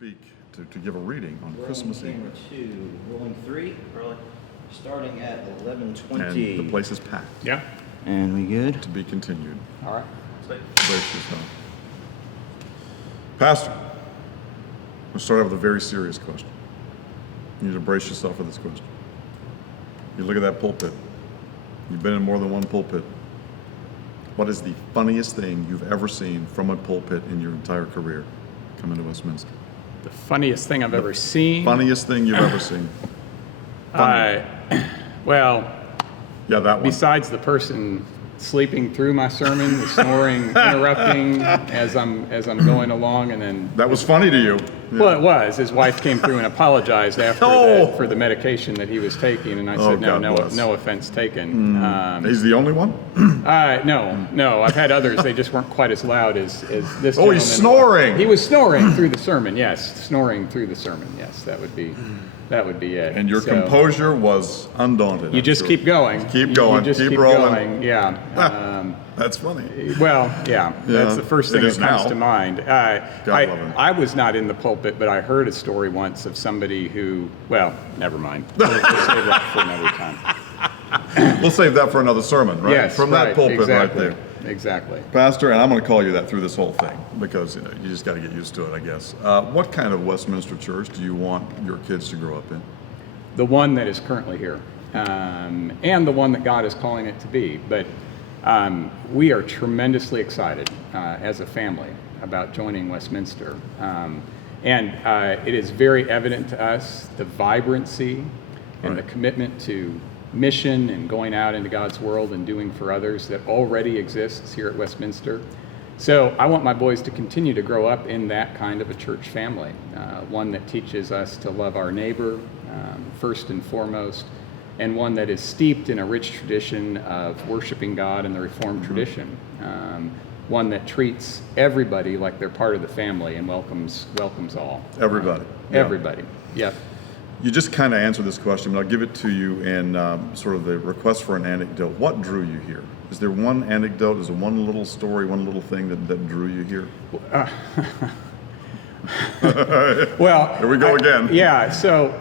speak, to give a reading on Christmas Eve. Camera 2, rolling 3, probably starting at 11:20. And the place is packed. Yeah. And we good? To be continued. All right. Brace yourself. Pastor, we'll start out with a very serious question. You need to brace yourself for this question. You look at that pulpit. You've been in more than one pulpit. What is the funniest thing you've ever seen from a pulpit in your entire career coming to Westminster? The funniest thing I've ever seen. Funniest thing you've ever seen. Funny. Well, Yeah, that one. besides the person sleeping through my sermon, the snoring, interrupting as I'm going along, and then That was funny to you. Yeah. well, it was. His wife came through and apologized after Oh. that for the medication that he was taking, and I Oh, said, God bless. no offense taken. He's the only one? No, I've had others. They just weren't quite as loud as this. Oh, he's gentleman. snoring. He was snoring through the sermon. Yes, snoring through the sermon. Yes, that would be it. And your So, composure was undaunted. You I'm just sure. keep going. Keep going. You just Keep keep rolling. going. Yeah. That's funny. Well, yeah, that's the first it thing is that comes now. to mind. God love him. I was not in the pulpit, but I heard a story once of somebody who, well, never mind. We'll save that for another time. We'll save that for another sermon, right? Yes, From that right, pulpit exactly, right there. Exactly. Pastor, and I'm going to call you that through this whole thing because you just got to get used to it, I guess. What kind of Westminster church do you want your kids to grow up in? The one that is currently here, and the one that God is calling it to be. But we are tremendously excited as a family about joining Westminster. And it is very evident to us the vibrancy and the commitment to mission and going out into God's world and doing for others that already exists here at Westminster. So I want my boys to continue to grow up in that kind of a church family, one that teaches us to love our neighbor first and foremost, and one that is steeped in a rich tradition of worshiping God in the Reformed tradition. One that treats everybody like they're part of the family and welcomes all. Everybody. Yeah. Everybody. Yep. You just kind of answered this question, but I'll give it to you in sort of the request for an anecdote. What drew you here? Is there one anecdote? Is there one little story, one little thing that drew you here? Well, Here we go again. Yeah, so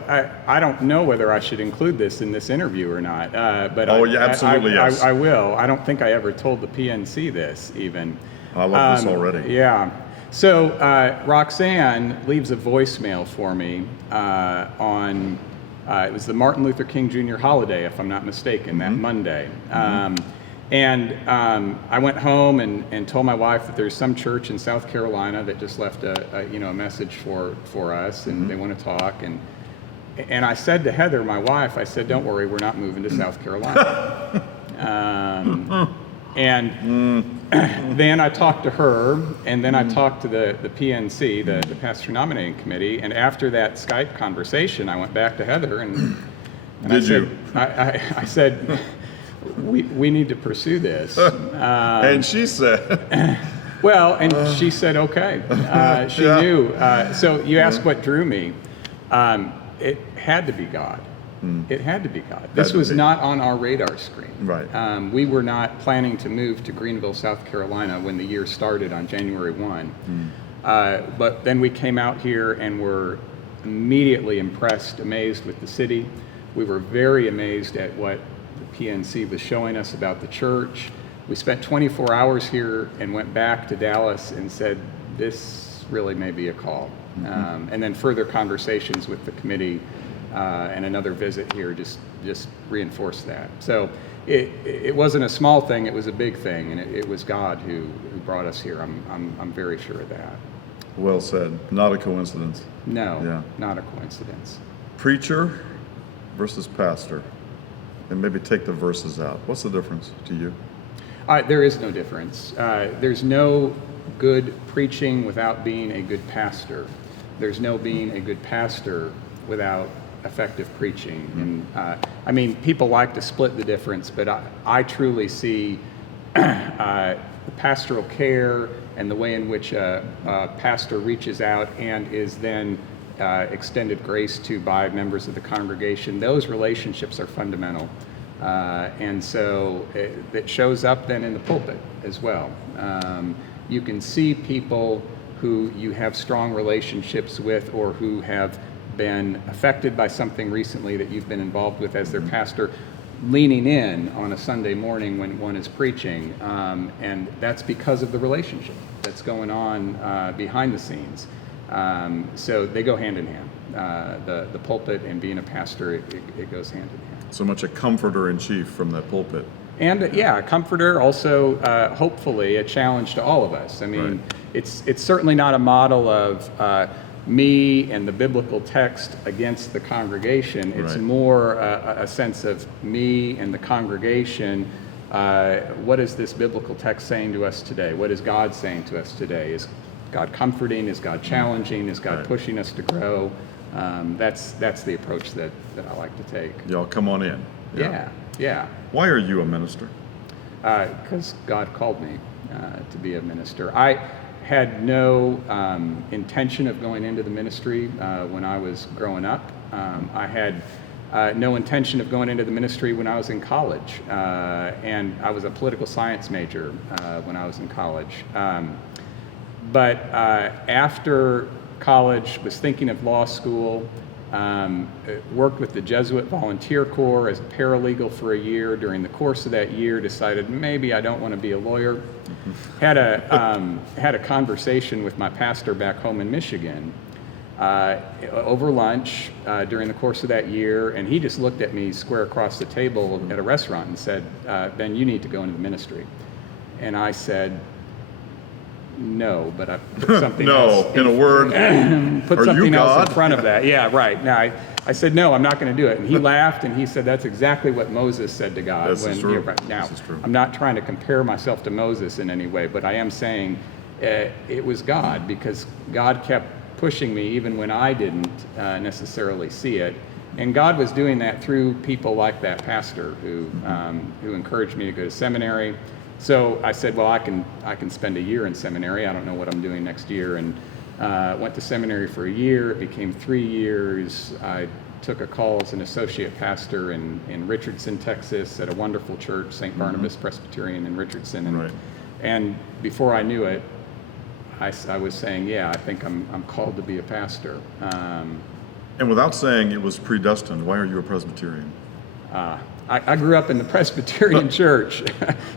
I don't know whether I should include this in this interview or not, but Absolutely, yes. I will. I don't think I ever told the PNC this even. I love this already. Yeah. So Roxanne leaves a voicemail for me on, it was the Martin Luther King Jr. holiday, if I'm not mistaken, that Monday. And I went home and told my wife that there's some church in South Carolina that just left a message for us, and they want to talk. And I said to Heather, my wife, I said, "Don't worry, we're not moving to South Carolina." Then I talked to her, and then I talked to the PNC, the Pastor Nominating Committee, and after that Skype conversation, I went back to Heather and I said, we need to pursue this. And she said, Well, and she said, okay. She knew. So you asked what drew me. It had to be God. It had to be God. This was not on our radar screen. Right. We were not planning to move to Greenville, South Carolina when the year started on January 1. But then we came out here and were immediately impressed, amazed with the city. We were very amazed at what the PNC was showing us about the church. We spent 24 hours here and went back to Dallas and said, this really may be a call. And then further conversations with the committee and another visit here just reinforced that. So it wasn't a small thing, it was a big thing, and it was God who brought us here. I'm very sure of that. well said, not a coincidence. No, Yeah. not a coincidence. Preacher versus pastor. And maybe take the verses out. What's the difference to you? There is no difference. There's no good preaching without being a good pastor. There's no being a good pastor without effective preaching. And people like to split the difference, but I truly see pastoral care and the way in which a pastor reaches out and is then extended grace to by members of the congregation. Those relationships are fundamental. And so it shows up then in the pulpit as well. You can see people who you have strong relationships with or who have been affected by something recently that you've been involved with as their pastor, leaning in on a Sunday morning when one is preaching, and that's because of the relationship that's going on behind the scenes. So they go hand in hand. The pulpit and being a pastor, it goes hand in hand. So much a comforter in chief from that pulpit. And yeah, a comforter, also hopefully a challenge to all of us. I mean, it's certainly not a model of me and the biblical text against the congregation. It's more a sense of me and the congregation. What is this biblical text saying to us today? What is God saying to us today? Is God comforting? Is God challenging? Is God pushing us to grow? That's the approach that I like to take. Y'all come on in. Yeah. Why are you a minister? Because God called me to be a minister. I had no intention of going into the ministry when I was growing up. I had no intention of going into the ministry when I was in college. And I was a political science major when I was in college. But after college, was thinking of law school, worked with the Jesuit Volunteer Corps as a paralegal for a year. During the course of that year, decided maybe I don't want to be a lawyer. Had a conversation with my pastor back home in Michigan over lunch during the course of that year, and he just looked at me square across the table at a restaurant and said, "Ben, you need to go into the ministry." And I said, "No," but I put something else in a word. put Are something you else God? in front of that. Yeah, right. Now I said, "No, I'm not going to do it." And he laughed and he said, "That's exactly what Moses said to God." This is true. Now, This is true. I'm not trying to compare myself to Moses in any way, but I am saying it was God, because God kept pushing me even when I didn't necessarily see it. And God was doing that through people like that pastor who encouraged me to go to seminary. So I said, well, I can spend a year in seminary. I don't know what I'm doing next year. And went to seminary for a year. It became 3 years. I took a call as an associate pastor in Richardson, Texas, at a wonderful church, St. Barnabas Presbyterian in Richardson. And before I knew it, I was saying, yeah, I think I'm called to be a pastor. And without saying it was predestined, why are you a Presbyterian? I grew up in the Presbyterian Church,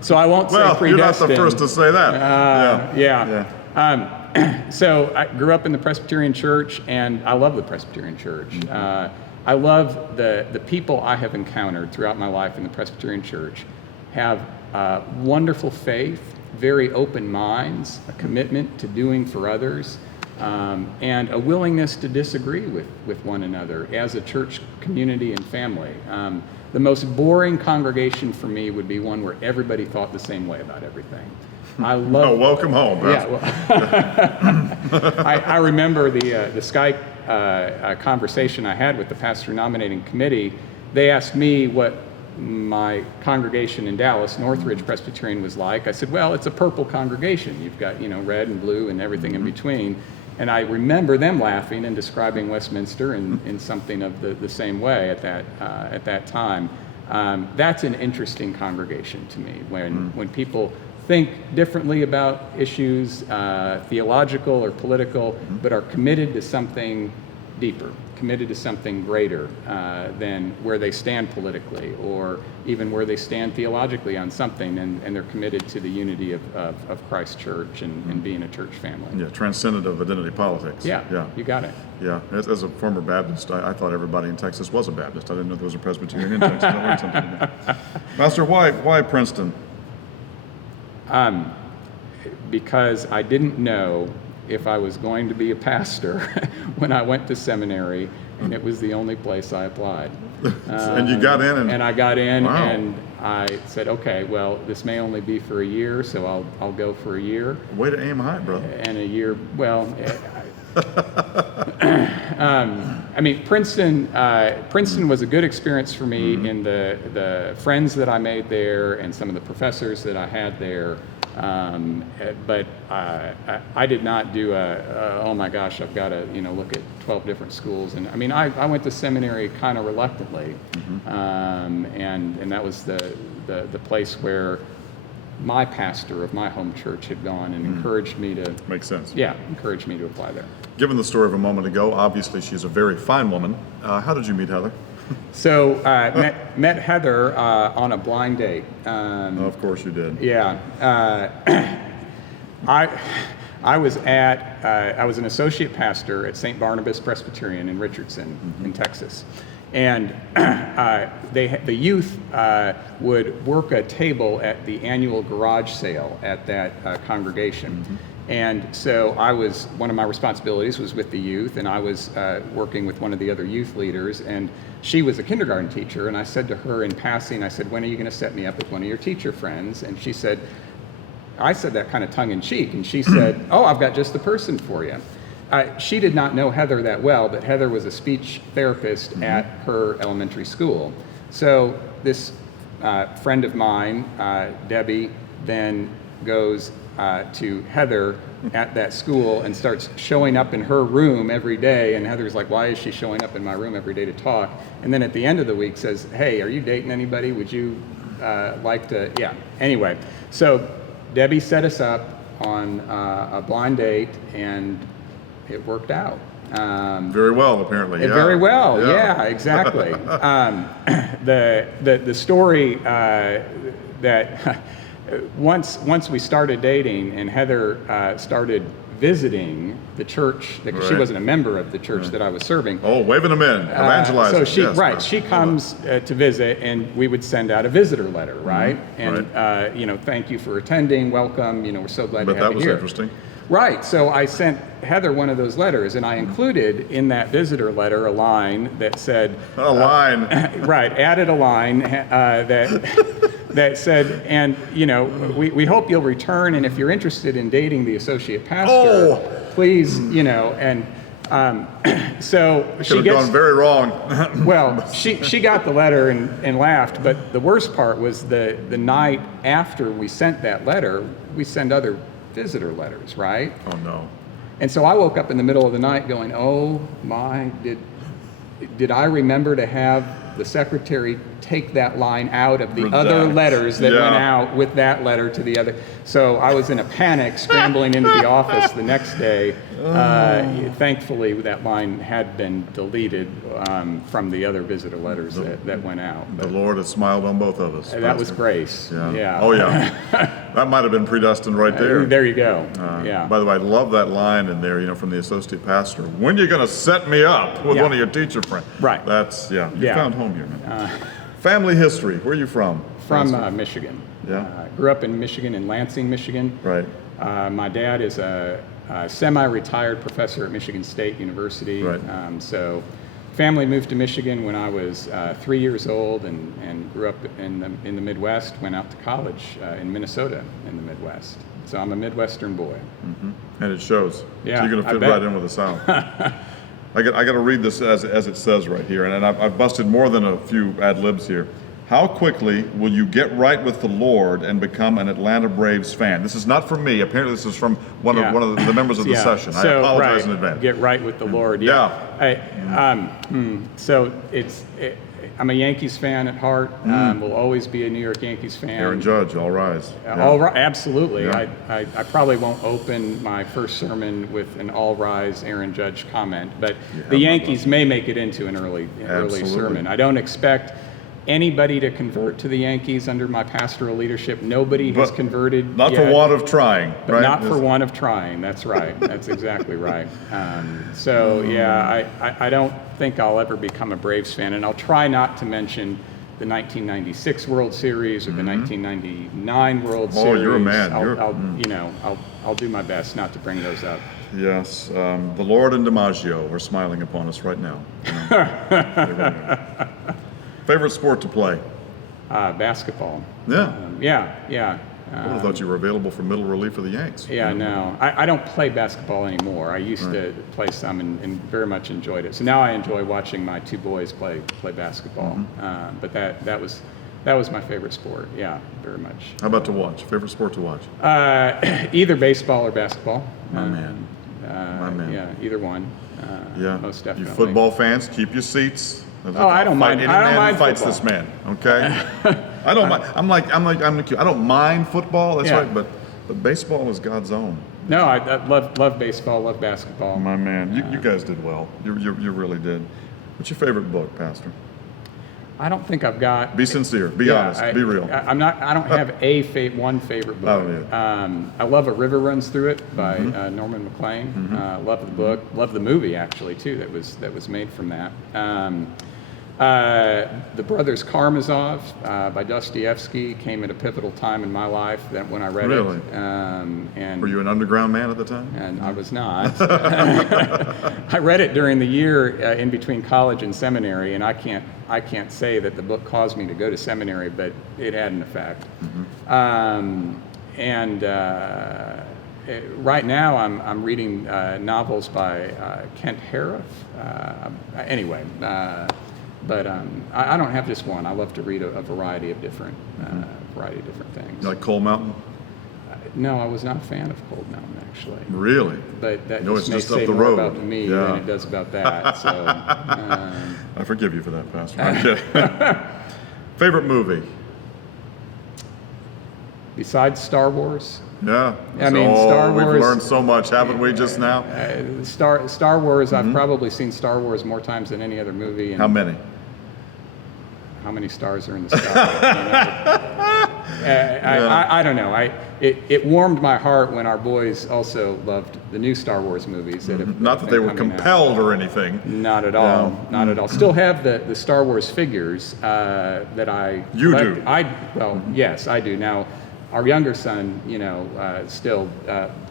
so I won't say predestined. Well, you're not the first to say that. So I grew up in the Presbyterian Church, and I love the Presbyterian Church. I love the people I have encountered throughout my life in the Presbyterian Church have wonderful faith, very open minds, a commitment to doing for others, and a willingness to disagree with one another as a church community and family. The most boring congregation for me would be one where everybody thought the same way about everything. I love. Welcome home. Yeah, well, I remember the Skype conversation I had with the pastor nominating committee. They asked me what my congregation in Dallas, Northridge Presbyterian, was like. I said, well, it's a purple congregation. You've got, red and blue and everything in between. And I remember them laughing and describing Westminster in something of the same way at that time. That's an interesting congregation to me, when people think differently about issues, theological or political, but are committed to something deeper, committed to something greater than where they stand politically, or even where they stand theologically on something, and they're committed to the unity of Christ's church and being a church family. Yeah, transcendent of identity politics. Yeah, you got it. Yeah, as a former Baptist, I thought everybody in Texas was a Baptist. I didn't know there was a Presbyterian in Texas. I learned something today. Pastor, why Princeton? Because I didn't know if I was going to be a pastor when I went to seminary, and it was the only place I applied. And you got in? And I got in, wow. And I said, okay, well, this may only be for a year, so I'll go for a year. Way to aim high, brother. And a year, well, I mean, Princeton was a good experience for me in the friends that I made there and some of the professors that I had there. But I did not do oh my gosh, I've got to look at 12 different schools. And I mean, I went to seminary kind of reluctantly, and that was the place where my pastor of my home church had gone and encouraged me to, Makes sense. encouraged me to apply there. Given the story of a moment ago, obviously she's a very fine woman. How did you meet Heather? So met Heather on a blind date. Of course you did. Yeah, I was an associate pastor at St. Barnabas Presbyterian in Richardson, in Texas, and the youth would work a table at the annual garage sale at that congregation. And so one of my responsibilities was with the youth, and I was working with one of the other youth leaders, and she was a kindergarten teacher, and I said to her in passing, I said, when are you going to set me up with one of your teacher friends? And she said, I said that kind of tongue in cheek, and she said, oh, I've got just the person for you. She did not know Heather that well, but Heather was a speech therapist at her elementary school. So this friend of mine, Debbie, then goes to Heather at that school and starts showing up in her room every day, and Heather's like, why is she showing up in my room every day to talk? And then at the end of the week says, hey, are you dating anybody? Would you like to, Anyway, so Debbie set us up on a blind date, and it worked out. Very well, apparently. Very well, yeah exactly. The story that once we started dating and Heather started visiting the church, because she wasn't a member of the church that I was serving. Oh, waving them in, evangelizing. So she, yes, she comes to visit, and we would send out a visitor letter, right? And thank you for attending, welcome. We're so glad to have you here. But that was interesting. Right. So I sent Heather one of those letters, and I included in that visitor letter a line that said, right, added a line that said, and we hope you'll return, and if you're interested in dating the associate pastor, please, and so she gets gone very wrong. well, she got the letter and laughed, but the worst part was the night after we sent that letter, we send other visitor letters, right? Oh no. And so I woke up in the middle of the night going, oh my, did I remember to have the secretary take that line out of the other letters that went out with that letter to the other? So I was in a panic, scrambling into the office the next day. Thankfully, that line had been deleted from the other visitor letters that went out. The Lord has smiled on both of us. That was grace. Yeah. Oh yeah. That might have been predestined right there. There you go. By the way, I love that line in there, from the associate pastor. When are you going to set me up with one of your teacher friends? Right. That's, you found home here, man. Family history. Where are you from? From Michigan. Yeah. Grew up in Michigan, in Lansing, Michigan. Right. My dad is a semi-retired professor at Michigan State University. Right. So family moved to Michigan when I was 3 years old, and grew up in the Midwest. Went out to college in Minnesota in the Midwest. So I'm a Midwestern boy. And it shows. Yeah, so you're going to fit right in with the South. I got to read this as it says right here, and I've busted more than a few ad libs here. How quickly will you get right with the Lord and become an Atlanta Braves fan? This is not from me. Apparently, this is from one of the members of the session. I apologize in advance. Get right with the Lord. So I'm a Yankees fan at heart. Will always be a New York Yankees fan. Aaron Judge, all rise. All right, absolutely. Yeah. I probably won't open my first sermon with an all rise Aaron Judge comment, but the Yankees may make it into an early sermon. I don't expect anybody to convert to the Yankees under my pastoral leadership. Nobody has converted Not yet, for want of trying, but right? not for want of trying. That's right. That's exactly right. I don't think I'll ever become a Braves fan, and I'll try not to mention the 1996 World Series or the 1999 World Series. Oh, you're a man. I'll do my best not to bring those up. Yes, the Lord and DiMaggio are smiling upon us right now. Favorite sport to play? Basketball. Yeah. Yeah. I would have thought you were available for middle relief for the Yanks. Yeah, no. I don't play basketball anymore. I used to play some and very much enjoyed it. So now I enjoy watching my two boys play basketball. But that was my favorite sport. Yeah, very much. How about to watch? Favorite sport to watch? Either baseball or basketball. My man. Yeah, either one. Most definitely. You football fans, keep your seats. I don't mind. I don't mind fights football. this man. Okay. I don't mind. I don't mind football. That's Yeah. right. But baseball is God's own. No, I love baseball, love basketball. My man, you guys did well. You really did. What's your favorite book, Pastor? I don't think I've got. Be sincere. Be honest. Be real. I'm not. I don't have one favorite book. Oh, yeah. I love A River Runs Through It by Norman Maclean. Love the book. Love the movie actually too. That was made from that. The Brothers Karamazov by Dostoevsky came at a pivotal time in my life that when I read Really? it. And Were you an underground man at the time? and I was not. I read it during the year in between college and seminary, and I can't say that the book caused me to go to seminary, but it had an effect. Right now, I'm reading novels by Kent Harif. But I don't have just one. I love to read a variety of different things. You like Cold Mountain? No, I was not a fan of Cold Mountain, actually. Really? But that No, it's just may just up say the more road. about me Yeah. than it does about that. So, I forgive you for that, Pastor. I'm kidding. Favorite movie? besides Star Wars, Yeah. I mean, Star We've Wars- learned so much, haven't we, just now? Star Wars, I've probably seen Star Wars more times than any other movie. And How many? How many stars are in the sky? I don't know. It warmed my heart when our boys also loved the new Star Wars movies. Not that they were compelled or anything. Not at all. Not at all. Still have the Star Wars figures that I. You collect. do? Yes, I do. Now, our younger son, still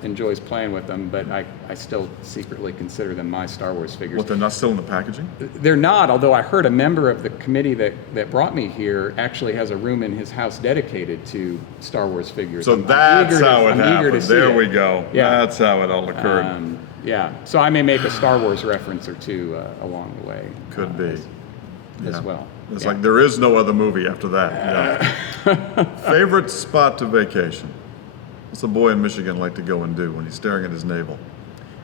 enjoys playing with them, but I still secretly consider them my Star Wars figures. What, they're not still in the packaging? They're not, although I heard a member of the committee that brought me here actually has a room in his house dedicated to Star Wars figures. So that's how it I'm eager to happened. see There it. we go. Yeah. That's how it all occurred. Yeah, so I may make a Star Wars reference or two along the way. Could be. As Yeah. well. It's Yeah. like there is no other movie after that. Yeah. Favorite spot to vacation? What's a boy in Michigan like to go and do when he's staring at his navel?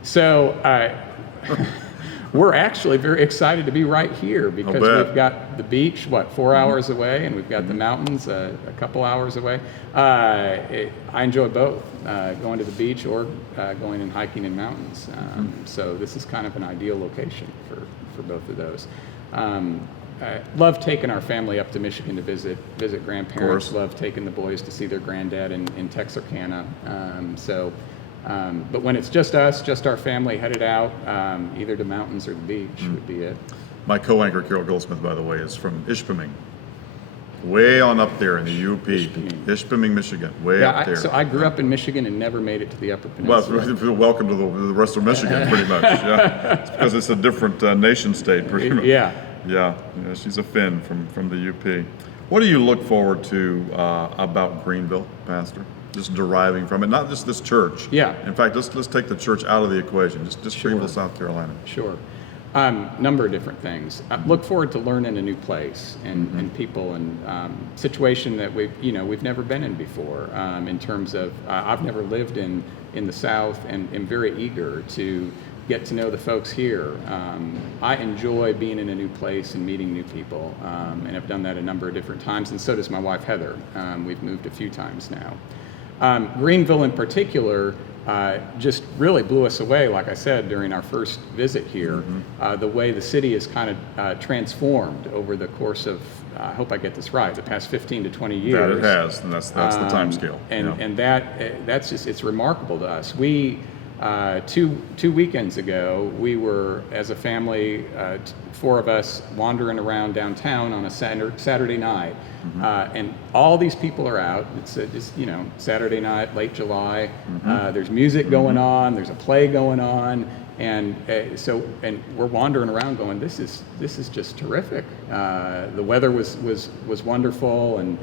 So we're actually very excited to be right here because bet. we've got the beach, 4 hours away, and we've got the mountains a couple hours away. I enjoy both, going to the beach or going and hiking in mountains. So this is kind of an ideal location for both of those. I love taking our family up to Michigan to visit grandparents. Love taking the boys to see their granddad in Texarkana. But when it's just us, just our family headed out, either to mountains or the beach would be it. My co-anchor, Carol Goldsmith, by the way, is from Ishpeming. Way on up there in the UP. Ishpeming, Michigan. Way up there. So I grew up in Michigan and never made it to the Upper Well, Peninsula. welcome to the rest of Michigan, pretty much. Yeah, it's because it's a different nation state, pretty much. Yeah, she's a Finn from the UP. What do you look forward to about Greenville, Pastor? Just deriving from it, not just this church. Yeah. In fact, let's take the church out of the equation. Just Sure. Greenville, South Carolina. Sure. Number of different things. I look forward to learning a new place and people and situation that we've never been in before. In terms of, I've never lived in the South and am very eager to get to know the folks here. I enjoy being in a new place and meeting new people, and I've done that a number of different times, and so does my wife Heather. We've moved a few times now. Greenville in particular just really blew us away, like I said, during our first visit here. The way the city is kind of transformed over the course of, I hope I get this right, the past 15 to 20 years. That it has, and that's the time scale. And that's just, it's remarkable to us. We, two weekends ago, we were, as a family, 4 of us wandering around downtown on a Saturday night, and all these people are out. It's just Saturday night, late July. There's music going on. There's a play going on, and we're wandering around, going, this is just terrific. The weather was wonderful, and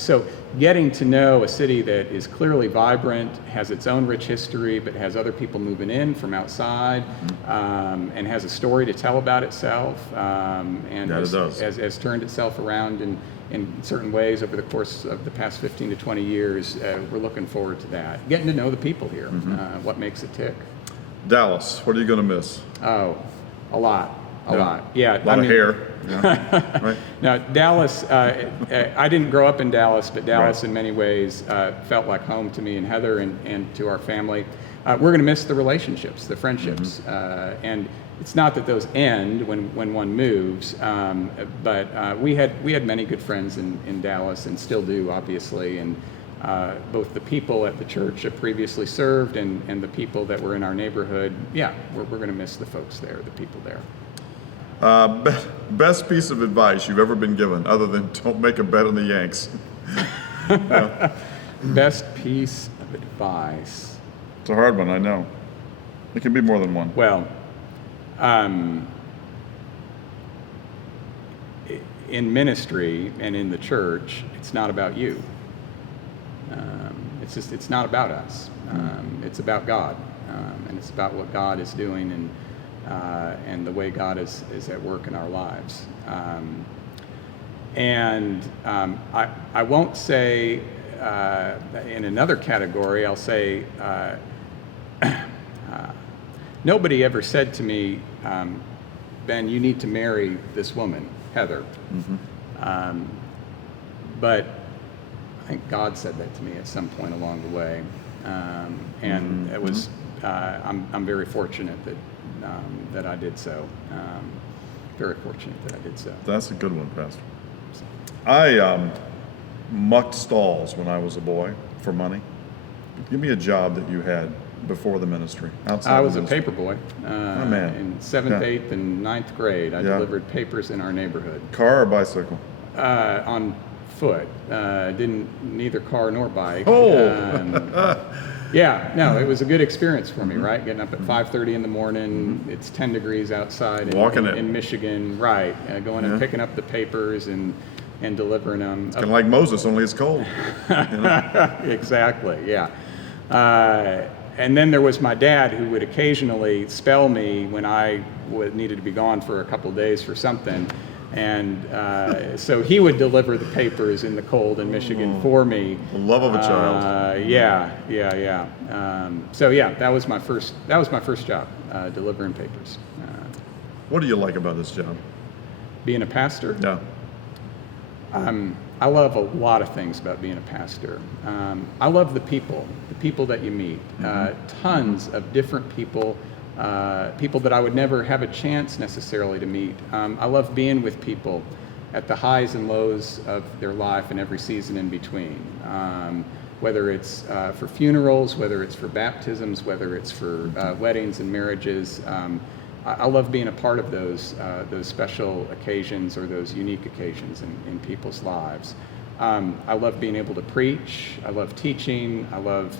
so getting to know a city that is clearly vibrant, has its own rich history, but has other people moving in from outside, and has a story to tell about itself, and has turned itself around in certain ways over the course of the past 15 to 20 years. We're looking forward to that. Getting to know the people here, what makes it tick. Dallas, what are you going to miss? Oh, a lot. a lot. Yeah, A lot of hair. Yeah. Right. Now, Dallas, I didn't grow up in Dallas, but Dallas Right. in many ways felt like home to me and Heather and to our family. We're going to miss the relationships, the friendships. And it's not that those end when one moves, but we had many good friends in Dallas and still do, obviously. And both the people at the church that previously served and the people that were in our neighborhood, yeah, we're going to miss the folks there, the people there. Best piece of advice you've ever been given, other than don't make a bet on the Yanks. Best piece of advice. It's a hard one, I know. It can be more than one. Well, in ministry and in the church, it's not about you. It's not about us. It's about God, and it's about what God is doing and the way God is at work in our lives. I won't say in another category. I'll say nobody ever said to me, Ben, you need to marry this woman, Heather. But I think God said that to me at some point along the way, and it was. I'm very fortunate that I did so. Very fortunate that I did so. That's a good one, Pastor. I mucked stalls when I was a boy for money. Give me a job that you had before the ministry. Outside I the was a ministry. paper boy. man. In 7th, Yeah. 8th, and 9th grade, I Yeah. delivered papers in our neighborhood. Car or bicycle? On foot. Neither car nor bike. Oh! Yeah, no, it was a good experience for me, right? Getting up at 5:30 in the morning. It's 10 degrees outside Walking it. in Michigan, right? Going and picking up the papers and delivering them. Kind of like Moses, only it's cold. Exactly, yeah. And then there was my dad, who would occasionally spell me when I needed to be gone for a couple of days for something. And so he would deliver the papers in the cold in Michigan for me. The love of a child. Yeah. So yeah, that was my first job, delivering papers. What do you like about this job? Being a pastor. Yeah. I love a lot of things about being a pastor. I love the people that you meet. Tons of different people, people that I would never have a chance necessarily to meet. I love being with people at the highs and lows of their life and every season in between. Whether it's for funerals, whether it's for baptisms, whether it's for weddings and marriages. I love being a part of those special occasions or those unique occasions in people's lives. I love being able to preach. I love teaching. I love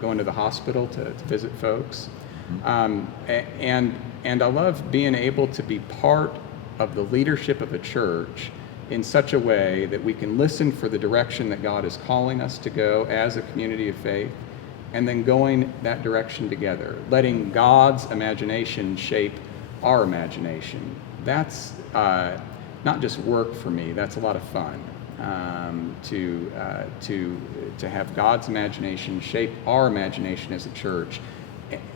going to the hospital to visit folks. And I love being able to be part of the leadership of a church in such a way that we can listen for the direction that God is calling us to go as a community of faith, and then going that direction together, letting God's imagination shape our imagination. That's not just work for me, that's a lot of fun. To have God's imagination shape our imagination as a church,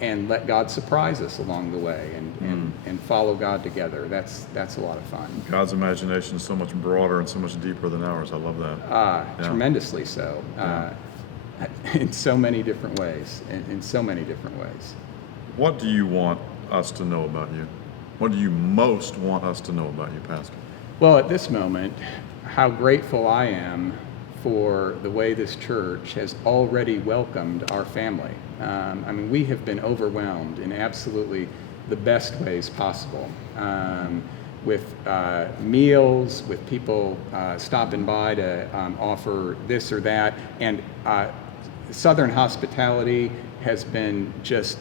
and let God surprise us along the way, and follow God together. That's a lot of fun. God's imagination is so much broader and so much deeper than ours. I love that. Yeah. Tremendously so. In so many different ways. In so many different ways. What do you want us to know about you? What do you most want us to know about you, Pastor? Well, at this moment, how grateful I am for the way this church has already welcomed our family. We have been overwhelmed in absolutely the best ways possible, with meals, with people stopping by to offer this or that, and Southern hospitality has been just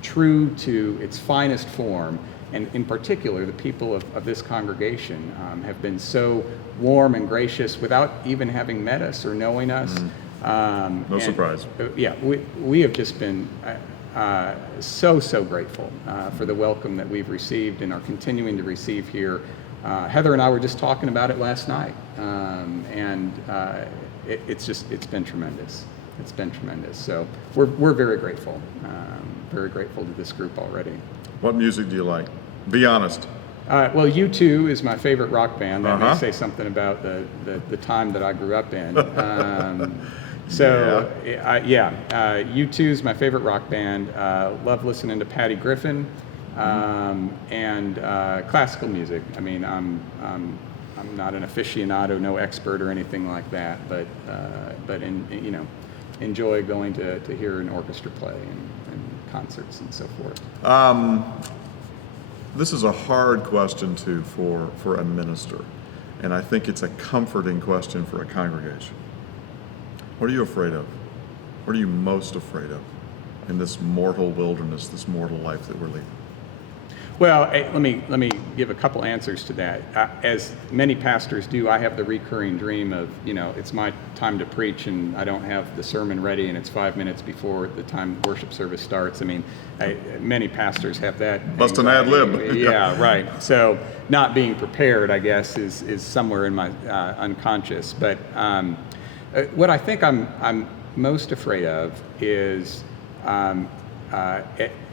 true to its finest form. And in particular, the people of this congregation have been so warm and gracious without even having met us or knowing us. No surprise. Yeah, we have just been so grateful for the welcome that we've received and are continuing to receive here. Heather and I were just talking about it last night, and it's been tremendous. It's been tremendous. So we're very grateful to this group already. What music do you like? Be honest. Well, U2 is my favorite rock band. That may Uh-huh. say something about the time that I grew up in. U2 is my favorite rock band. Love listening to Patty Griffin and classical music. I mean, I'm not an aficionado, no expert or anything like that, but enjoy going to hear an orchestra play and concerts and so forth. This is a hard question too for a minister, and I think it's a comforting question for a congregation. What are you afraid of? What are you most afraid of in this mortal wilderness, this mortal life that we're leading? Well, let me give a couple answers to that. As many pastors do, I have the recurring dream of, it's my time to preach and I don't have the sermon ready and it's 5 minutes before the time worship service starts. I mean, many pastors have that. Bust an ad lib. Yeah, right. So not being prepared, I guess, is somewhere in my unconscious. But what I think I'm most afraid of is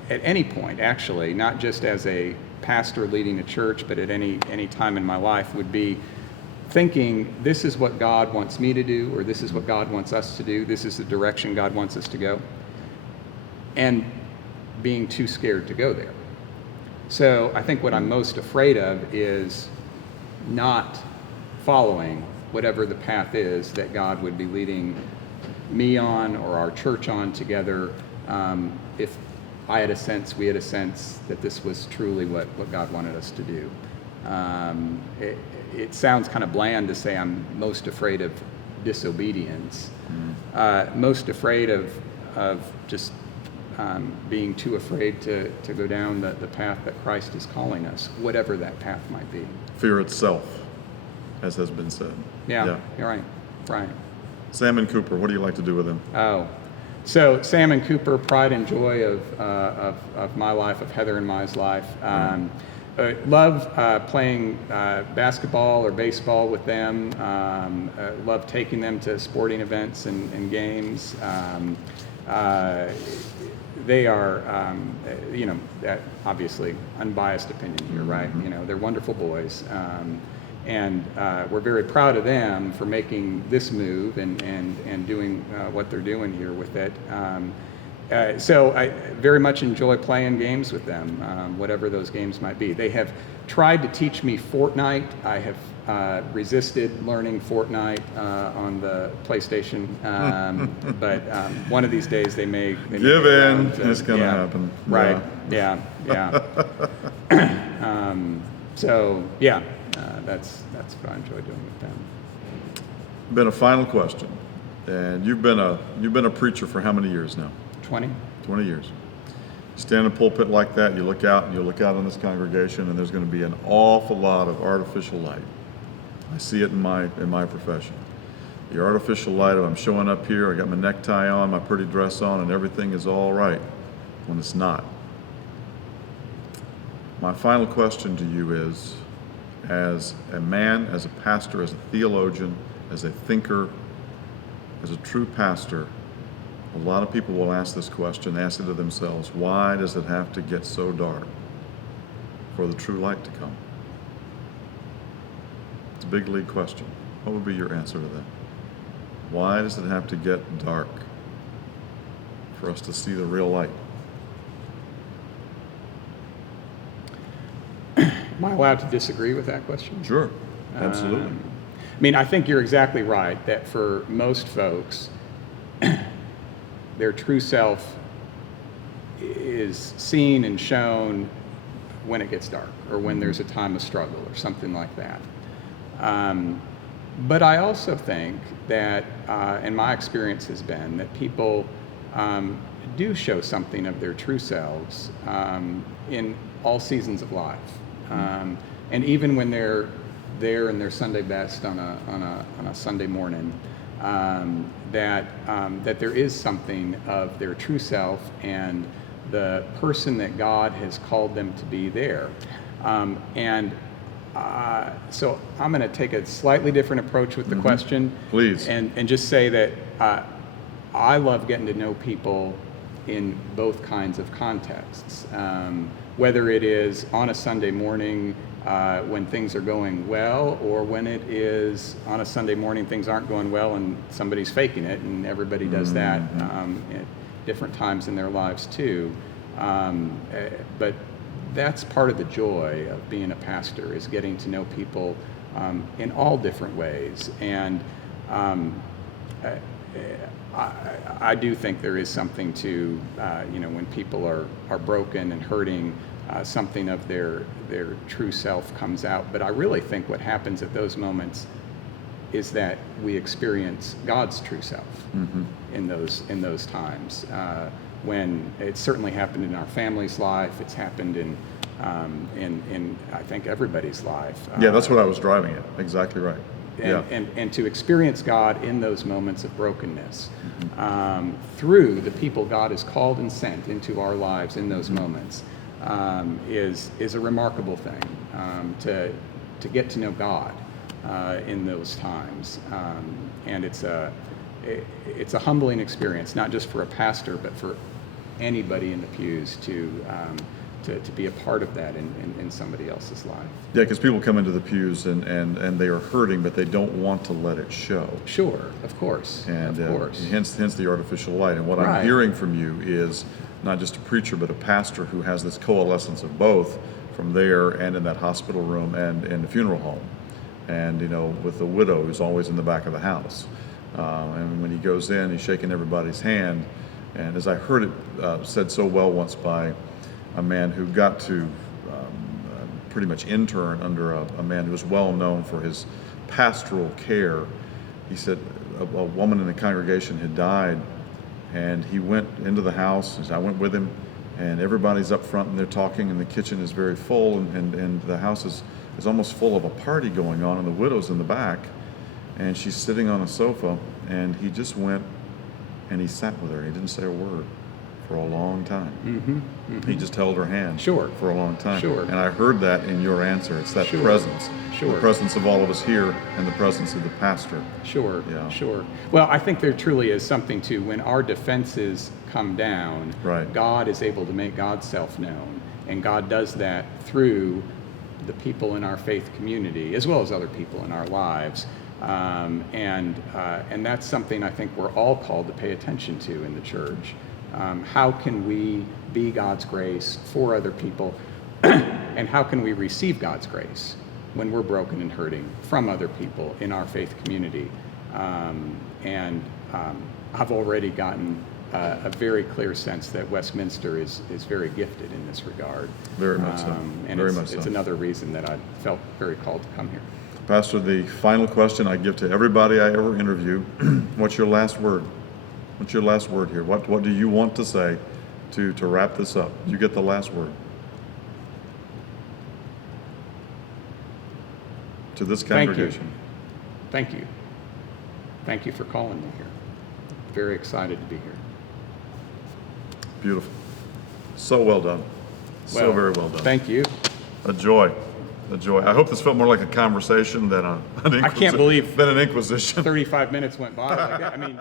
at any point, actually, not just as a pastor leading a church, but at any time in my life, would be thinking this is what God wants me to do, or this is what God wants us to do, this is the direction God wants us to go, and being too scared to go there. So I think what I'm most afraid of is not following whatever the path is that God would be leading me on or our church on together, if we had a sense that this was truly what God wanted us to do. It sounds kind of bland to say I'm most afraid of disobedience, most afraid of just being too afraid to go down the path that Christ is calling us, whatever that path might be. Fear itself, as has been said. Yeah. You're right. Sam and Cooper, what do you like to do with them? Oh. So Sam and Cooper, pride and joy of my life, of Heather and Mai's life. Love playing basketball or baseball with them. Love taking them to sporting events and games. They are, obviously unbiased opinion here, right? They're wonderful boys. And we're very proud of them for making this move and doing what they're doing here with it. So I very much enjoy playing games with them, whatever those games might be. They have tried to teach me Fortnite. I have resisted learning Fortnite on the PlayStation, but one of these days they may Give in. It's going to happen. Right. Yeah. That's what I enjoy doing with them. Been a final question, and you've been a preacher for how many years now? 20. 20 years. You stand in a pulpit like that, you look out on this congregation, and there's going to be an awful lot of artificial light. I see it in my profession. The artificial light of I'm showing up here, I got my necktie on, my pretty dress on, and everything is all right, when it's not. My final question to you is, as a man, as a pastor, as a theologian, as a thinker, as a true pastor, a lot of people will ask this question, ask it to themselves, why does it have to get so dark for the true light to come? It's a big league question. What would be your answer to that? Why does it have to get dark for us to see the real light? Am I allowed to disagree with that question? Sure, absolutely. I think you're exactly right that for most folks, their true self is seen and shown when it gets dark or when there's a time of struggle or something like that. But I also think that, and my experience has been, that people do show something of their true selves in all seasons of life. And even when they're there in their Sunday best on a Sunday morning, that there is something of their true self and the person that God has called them to be there. So I'm going to take a slightly different approach with the question. Please. And just say that I love getting to know people in both kinds of contexts. whether it is on a Sunday morning when things are going well, or when it is on a Sunday morning things aren't going well and somebody's faking it, and everybody does that at different times in their lives too. But that's part of the joy of being a pastor, is getting to know people in all different ways. And I do think there is something to, when people are broken and hurting, something of their true self comes out. But I really think what happens at those moments is that we experience God's true self in those times. When it's certainly happened in our family's life, it's happened in I think everybody's life. Yeah, that's what I was driving at. Exactly right. And to experience God in those moments of brokenness through the people God has called and sent into our lives in those moments is a remarkable thing, to get to know God in those times. And it's a humbling experience, not just for a pastor, but for anybody in the pews to be a part of that in somebody else's life. Yeah, because people come into the pews and they are hurting, but they don't want to let it show. Sure, of course. And of course. hence the artificial light. And what I'm hearing from you is not just a preacher, but a pastor who has this coalescence of both, from there and in that hospital room and in the funeral home. And, with the widow who's always in the back of the house. And when he goes in, he's shaking everybody's hand. And as I heard it said so well once by a man who got to pretty much intern under a man who was well known for his pastoral care. He said a woman in the congregation had died, and he went into the house. I went with him, and everybody's up front and they're talking, and the kitchen is very full, and the house is almost full of a party going on, and the widow's in the back, and she's sitting on a sofa, and he just went and he sat with her. He didn't say a word for a long time. He just held her hand for a long time. And I heard that in your answer. It's that presence. The presence of all of us here and the presence of the pastor. Sure. Well, I think there truly is something to, when our defenses come down, God is able to make God's self known. And God does that through the people in our faith community, as well as other people in our lives. And that's something I think we're all called to pay attention to in the church. How can we be God's grace for other people? And how can we receive God's grace when we're broken and hurting from other people in our faith community? I've already gotten a very clear sense that Westminster is very gifted in this regard. Very much so. And it's another reason that I felt very called to come here. Pastor, the final question I give to everybody I ever interview, what's your last word? What's your last word here? What do you want to say to wrap this up? You get the last word. To this congregation. Thank you. Thank you for calling me here. Very excited to be here. Beautiful. So well done. So very well done. Thank you. A joy. A joy. I hope this felt more like a conversation than an inquisition. I can't believe than an inquisition. 35 minutes went by like that. I mean,